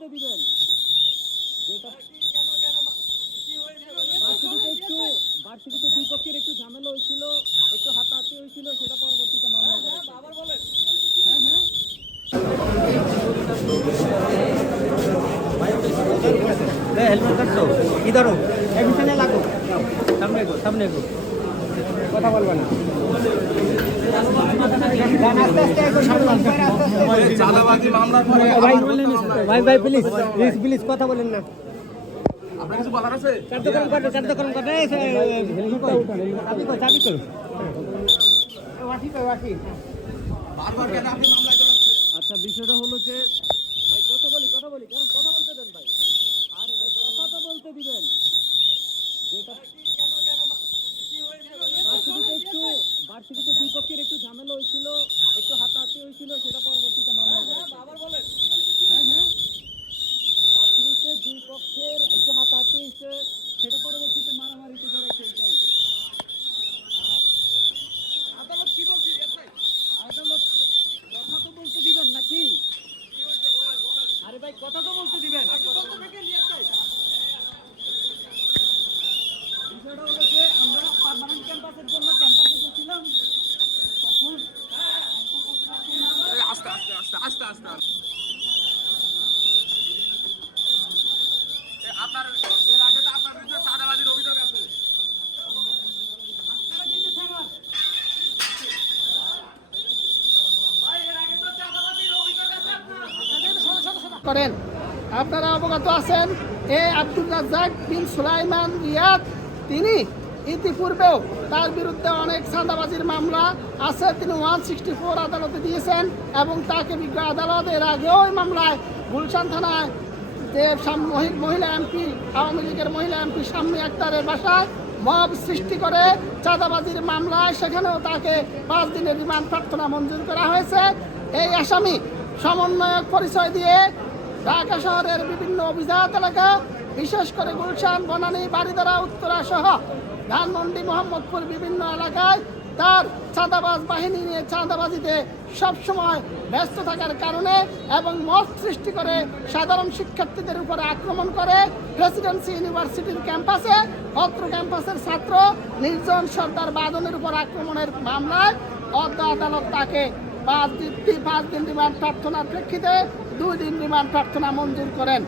বলতে দিবেন? ভার্সিটিতে দুই পক্ষের একটু ঝামেলা হয়েছিল, একটু হাতাহাতি হয়েছিল, সেটা পরবর্তীতে মামলা হ্যাঁ হ্যাঁ হেলমেট কাটছো কি ধরো পিছনে লাগো, সামনে গো কথা বলবে না। ভাই ভাই প্লিজ প্লিজ প্লিজ কথা বলেন না। আচ্ছা বিষয়টা হলো যে ভাই কথা বলি কারণ কথা বলতে দেন ভাই। আরে ভাই কথা তো বলতে দিবেন। ভার্সিটিতে দুই পক্ষের একটু ঝামেলা হয়েছিল, একটু হাতাহাতি হয়েছিল, সেটা পরবর্তীতে মামলা হ্যাঁ হ্যাঁ ভার্সিটিতে দুই পক্ষের একটু হাতাহাতি হয়েছে, সেটা পরবর্তীতে মারামারিতে ধরে খেলছেন। আর আদালত কি বলছে? আদালত কথা তো বলতে দিবেন নাকি? আরে ভাই কথা তো বলতে দিবেন। বিষয়টা হলো যে আমরা পার্মানেন্ট ক্যাম্পাসের জন্য ক্যাম্পাসে গেছিলাম, তখন আপনার এর আগে তো আপনার বিরুদ্ধে চাঁদাবাজির অভিযোগ আছে। করেন আপনারা অবগত আছেন এ আব্দুর রাজ্জাক বিন সুলাইমান রিয়াদ, তিনি ইতিপূর্বেও তার বিরুদ্ধে অনেক চাঁদাবাজির মামলা আছে, তিনি 164 আদালতে দিয়েছেন এবং তাকে বিজ্ঞ আদালত এর আগেও ওই মামলায় গুলশান থানায় যে মহিলা এমপি, আওয়ামী লীগের মহিলা এমপি শাম্মী আক্তারের বাসায় মব সৃষ্টি করে চাঁদাবাজির মামলায় সেখানেও তাকে 5 দিনের রিমান্ড প্রার্থনা মঞ্জুর করা হয়েছে। এই আসামি সমন্বয়ক পরিচয় দিয়ে ঢাকা শহরের বিভিন্ন অভিজাত এলাকা, বিশেষ করে গুলশান, বনানী, বাড়িধারা, উত্তরা সহ ধানমন্ডি, মোহাম্মদপুর বিভিন্ন এলাকায় তার চাঁদাবাজ বাহিনী নিয়ে চাঁদাবাজিতে সবসময় ব্যস্ত থাকার কারণে এবং মত সৃষ্টি করে সাধারণ শিক্ষার্থীদের উপরে আক্রমণ করে প্রেসিডেন্সি ইউনিভার্সিটির ক্যাম্পাসে অত্র ক্যাম্পাসের ছাত্র নির্জন সর্দার বাদনের উপর আক্রমণের মামলায় আদালত তাকে 5 দিন রিমান্ড প্রার্থনার প্রেক্ষিতে 2 দিন রিমান্ড প্রার্থনা মঞ্জুর করেন।